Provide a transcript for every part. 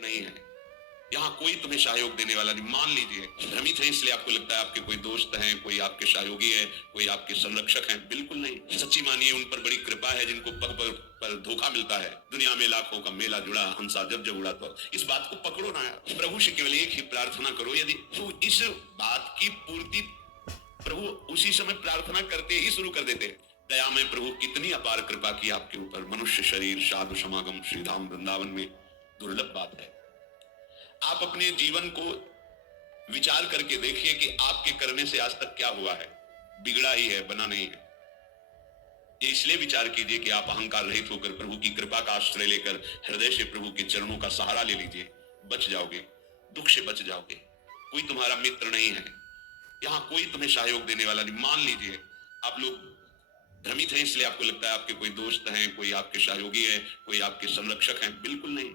नहीं है, यहाँ कोई तुम्हें सहयोग देने वाला नहीं। मान लीजिए भ्रमित है इसलिए आपको लगता है आपके कोई दोस्त हैं, कोई आपके सहयोगी है, कोई आपके संरक्षक हैं, बिल्कुल नहीं। सच्ची मानिए उन पर बड़ी कृपा है जिनको पग पग पर धोखा मिलता है। दुनिया में लाखों का मेला जुड़ा, हंसा जब जब उड़ा, तो इस बात को पकड़ो ना यार। प्रभु से केवल एक ही प्रार्थना करो, यदि तो इस बात की पूर्ति प्रभु उसी समय प्रार्थना करते ही शुरू कर देते। दया में प्रभु कितनी अपार कृपा की आपके ऊपर। मनुष्य शरीर साधु समागम श्रीधाम वृंदावन में दुर्लभ बात है। आप अपने जीवन को विचार करके देखिए कि आपके करने से आज तक क्या हुआ है। बिगड़ा ही है, बना नहीं है। ये इसलिए विचार कीजिए कि आप अहंकार रहित होकर प्रभु की कृपा का आश्रय लेकर हृदय से प्रभु के चरणों का सहारा ले लीजिए। बच जाओगे, दुख से बच जाओगे। कोई तुम्हारा मित्र नहीं है, यहाँ कोई तुम्हें सहयोग देने वाला नहीं। मान लीजिए आप लोग भ्रमित हैं इसलिए आपको लगता है आपके कोई दोस्त हैं, कोई आपके सहयोगी है, कोई आपके संरक्षक हैं, बिल्कुल नहीं।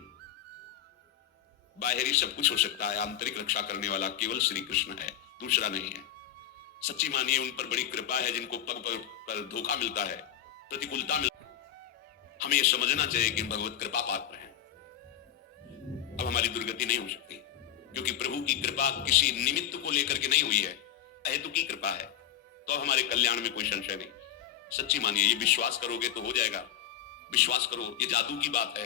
बाहरी सब कुछ हो सकता है, आंतरिक रक्षा करने वाला केवल श्री कृष्ण है, दूसरा नहीं है। सच्ची मानिए उन पर बड़ी कृपा है जिनको पग पग पर धोखा मिलता है, प्रतिकूलता मिलती है। हमें यह समझना चाहिए कि भगवत कृपा पात्र हैं। अब हमारी दुर्गति नहीं हो सकती, क्योंकि प्रभु की कृपा किसी निमित्त को लेकर के नहीं हुई है, अहेतु की कृपा है। तो हमारे कल्याण में कोई संशय नहीं। सच्ची मानिए, ये विश्वास करोगे तो हो जाएगा। विश्वास करो, ये जादू की बात है।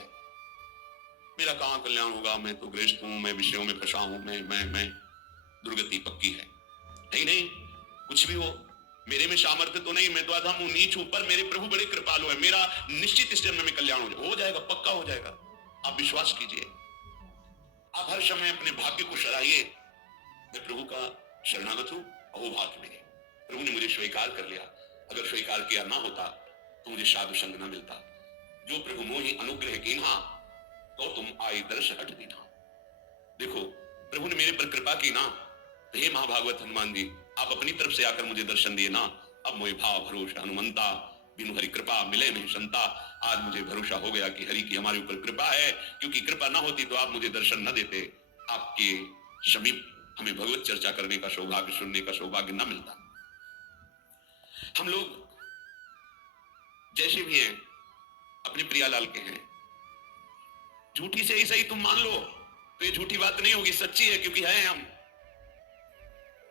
मेरा कहां कल्याण होगा, मैं तो गृहस्थ हूं, मैं विषयों में फंसा हूं, मैं दुर्गति पक्की है। नहीं नहीं, कुछ भी हो, मेरे में सामर्थ्य तो नहीं, मैं तो अधम हूं, नीच हूं, पर मेरे प्रभु बड़े कृपालु है। मेरा निश्चित इस जन्म में कल्याण हो जाएगा, पक्का हो जाएगा। आप विश्वास कीजिए। आप हर समय अपने भाग्य को सराहिए। मैं प्रभु का शरणागत हूं, अहोभाग्य मेरे, प्रभु ने मुझे स्वीकार कर लिया। अगर स्वीकार किया ना होता तो मुझे साधु संग ना मिलता। जो प्रभु मोहि अनुग्रह कीन्हा, तो तुम आई दर्श हट दीना। देखो प्रभु ने मेरे पर कृपा की ना, तो हे महाभागवत हनुमान जी, आप अपनी तरफ से आकर मुझे दर्शन दिए ना। अब मोहि भाव भरोसा हनुमंता, बिनु हरि कृपा मिले नहीं संता। आज मुझे भरोसा हो गया कि हरि की हमारे ऊपर कृपा है, क्योंकि कृपा ना होती तो आप मुझे दर्शन न देते। आपके समीप हमें भगवत चर्चा करने का सौभाग्य, सुनने का सौभाग्य न मिलता। हम लोग जैसे भी हैं अपने प्रियालाल के हैं। झूठी से ही सही तुम मान लो तो ये झूठी बात नहीं होगी, सच्ची है, क्योंकि है हम।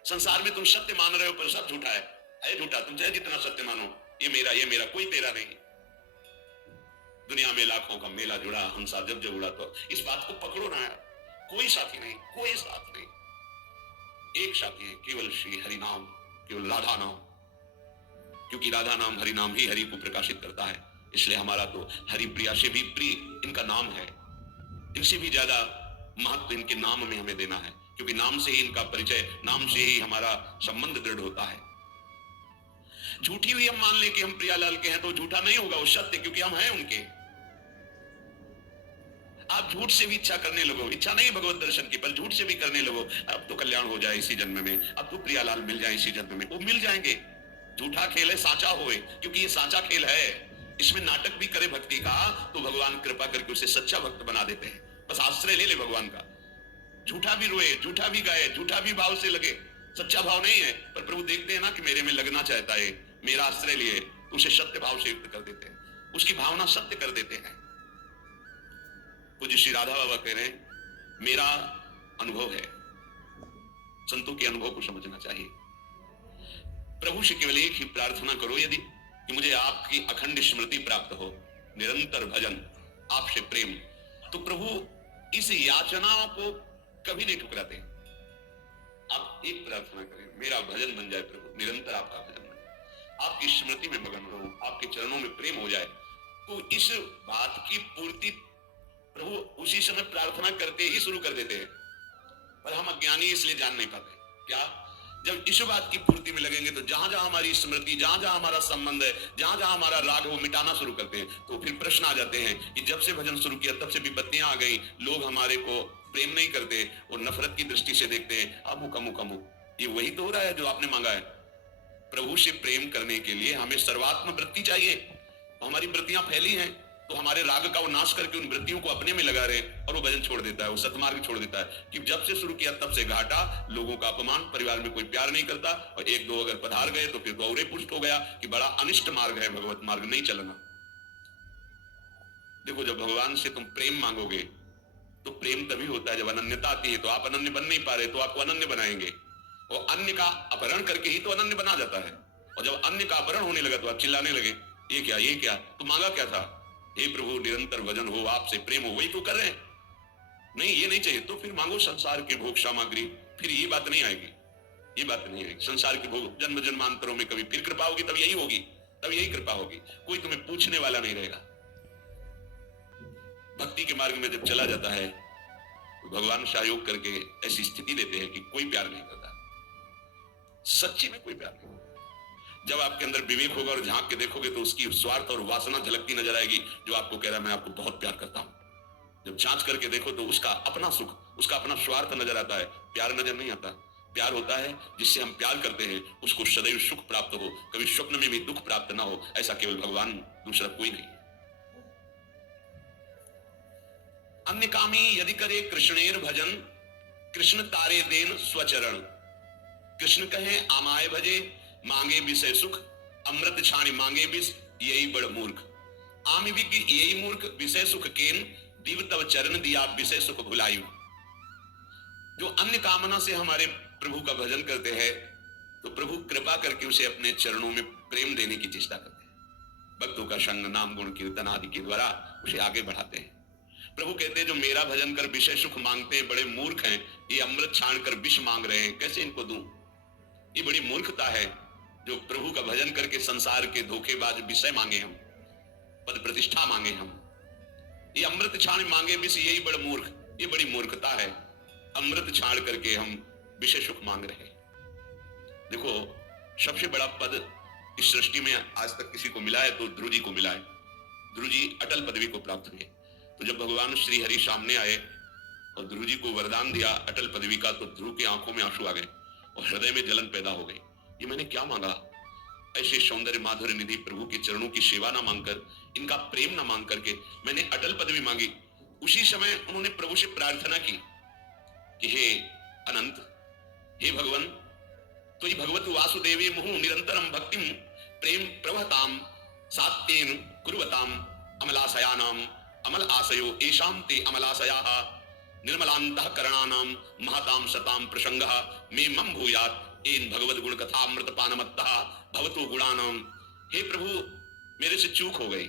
संसार में तुम सत्य मान रहे हो पर सब झूठा है झूठा। तुम चाहे जितना सत्य मानो, ये मेरा कोई तेरा नहीं। दुनिया में लाखों का मेला जुड़ा, हंसा जब जब उड़ा, तो इस बात को पकड़ो ना यार। कोई साथी नहीं, कोई साथ नहीं। एक साथी है, केवल श्री हरि नाम, केवल राधा नाम, क्योंकि राधा नाम हरि नाम ही हरि को प्रकाशित करता है। इसलिए हमारा तो हरि प्रिया से भी प्रिय इनका नाम है। इनसे भी ज्यादा महत्व इनके नाम में हमें देना है, क्योंकि नाम से ही इनका परिचय, नाम से ही हमारा संबंध दृढ़ होता है। झूठी हुई हम मान ले कि हम प्रियालाल के हैं तो झूठा नहीं होगा, वो सत्य, क्योंकि हम हैं उनके। आप झूठ से भी इच्छा करने लगो, इच्छा नहीं भगवत दर्शन की, पर झूठ से भी करने लगो, अब तो कल्याण हो जाए इसी जन्म में, अब तो प्रियालाल मिल जाए इसी जन्म में। वो मिल जाएंगे। झूठा खेल है, साचा होए, क्योंकि ये साचा खेल है। इसमें नाटक भी करे भक्ति का तो भगवान कृपा करके उसे सच्चा भक्त बना देते हैं। बस आश्रय ले ले भगवान का। झूठा भी रोए, झूठा भी गाए, झूठा भी भाव से लगे, सच्चा भाव नहीं है, पर प्रभु देखते हैं ना कि मेरे में लगना चाहता है, मेरा आश्रय लिए, तो उसे सत्य भाव से युक्त कर देते हैं, उसकी भावना सत्य कर देते हैं। पूज्य श्री राधा बाबा कह रहे हैं, मेरा अनुभव है। संतों के अनुभव को समझना चाहिए। प्रभु से केवल एक ही प्रार्थना करो, यदि कि मुझे आपकी अखंड स्मृति प्राप्त हो, निरंतर भजन, आपसे प्रेम, तो प्रभु इस याचना को कभी नहीं ठुकराते। आप एक प्रार्थना करें, मेरा भजन बन जाए प्रभु, निरंतर आपका भजन बन जाए, आपकी स्मृति में मगन रहूं, आपके चरणों में प्रेम हो जाए। तो इस बात की पूर्ति प्रभु उसी समय प्रार्थना करते ही शुरू कर देते हैं। पर हम अज्ञानी इसलिए जान नहीं पाते। क्या? जब इस बात की पूर्ति में लगेंगे तो जहां जहां हमारी स्मृति, जहां जहां हमारा संबंध है, जहां जहां हमारा राग है, वो मिटाना शुरू करते हैं। तो फिर प्रश्न आ जाते हैं कि जब से भजन शुरू किया तब से विपत्तियां आ गई, लोग हमारे को प्रेम नहीं करते और नफरत की दृष्टि से देखते हैं। अमुक अमुक अमुक, ये वही तो हो रहा है जो आपने मांगा है। प्रभु से प्रेम करने के लिए हमें सर्वात्म वृत्ति चाहिए। तो हमारी वृत्तियां फैली हैं, तो हमारे राग का वो नाश करके उन वृत्तियों को अपने में लगा रहे, और वो भजन छोड़ देता है, वो सतमार्ग छोड़ देता है। कि जब से शुरू किया तब से घाटा, लोगों का अपमान, परिवार में कोई प्यार नहीं करता, और एक दो अगर पधार गए तो फिर तो और पुष्ट हो गया कि बड़ा अनिष्ट मार्ग है, भगवत मार्ग नहीं चलना। देखो, जब भगवान से तुम प्रेम मांगोगे तो प्रेम तभी होता है जब अनन्यता आती है। तो आप अनन्य बन नहीं पा रहे तो आपको अनन्य बनाएंगे, और अन्य का अपहरण करके ही तो अनन्य बना जाता है। और जब अन्य का अपहरण होने लगा तो आप चिल्लाने लगे, ये क्या, ये क्या, तो मांगा क्या था? हे प्रभु निरंतर भजन हो, आपसे प्रेम हो, वही तो कर रहे हैं। नहीं ये नहीं चाहिए तो फिर मांगो संसार के भोग सामग्री, फिर ये बात नहीं आएगी, ये बात नहीं आएगी। संसार के भोग जन्म जन्मांतरों में कभी फिर कृपा होगी, तब यही होगी, तब यही कृपा होगी। कोई तुम्हें पूछने वाला नहीं रहेगा। भक्ति के मार्ग में जब चला जाता है तो भगवान सहयोग करके ऐसी स्थिति देते हैं कि कोई प्यार नहीं करता, सच्ची में कोई प्यार नहीं। जब आपके अंदर विवेक होगा और झांक के देखोगे तो उसकी स्वार्थ और वासना झलकती नजर आएगी, जो आपको कह रहा है मैं आपको बहुत प्यार करता हूं। जब जांच करके देखो तो उसका अपना सुख, उसका अपना स्वार्थ नजर आता है, प्यार नजर नहीं आता। प्यार होता है जिससे हम प्यार करते हैं उसको सदैव सुख प्राप्त हो, कभी स्वप्न में भी दुख प्राप्त ना हो, ऐसा केवल भगवान, दूसरा कोई नहीं। अन्य कामी यदि करे कृष्णेर भजन, कृष्ण तारे देन स्वचरण। कृष्ण कहे आमाय भजे, मांगे विषय सुख, अमृत छाणी मांगे विष, यही बड़ मूर्ख। आमी भी की यही मूर्ख, विषय सुख केन, दिव तव चरण दिया विषय सुख भुलायु। जो अन्य कामना से हमारे प्रभु का भजन करते हैं तो प्रभु कृपा करके उसे अपने चरणों में प्रेम देने की चेष्टा करते हैं। भक्तों का संग, नाम, गुण, कीर्तन आदि के द्वारा उसे आगे बढ़ाते हैं। प्रभु कहते हैं जो मेरा भजन कर विषय सुख मांगते हैं बड़े मूर्ख हैं, ये अमृत छाण कर विष मांग रहे हैं, कैसे इनको दूं? ये बड़ी मूर्खता है जो प्रभु का भजन करके संसार के धोखेबाज विषय मांगे हम, पद प्रतिष्ठा मांगे हम। ये अमृत छाण मांगे विष, यही बड़ा मूर्ख, ये बड़ी मूर्खता है। अमृत छाण करके हम विषय सुख मांग रहे हैं। देखो सबसे बड़ा पद इस सृष्टि में आज तक किसी को मिला है तो ध्रुव जी को मिला है। ध्रुव जी अटल पदवी को प्राप्त हुए। तो जब भगवान श्री हरि सामने आए और ध्रुव जी को वरदान दिया अटल पदवी का, तो ध्रुव की आंखों में आंसू आ गए और हृदय में जलन पैदा हो गई। ये मैंने क्या मांगा? ऐसे सौंदर्य माधुर्य निधि प्रभु के चरणों की सेवा ना मांगकर, इनका प्रेम ना मांग करके मैंने अटल पदवी मांगी। उसी समय उन्होंने प्रभु से प्रार्थना की कि हे अनंत, हे भगवान, तो ही भगवत वासुदेवे मुहु निरंतरम भक्तिम प्रेम प्रवहताम सात्येन कुर्वताम अमलाशयानाम अमल आशयो एषाम ते अमलाशयाः निर्मलांतः करणानाम महताम सताम प्रसंगः मे मम भूयात् एन भगवत गुण कथामृत पानमत्तः भवतु गुणानाम। हे प्रभु मेरे से चूक हो गई,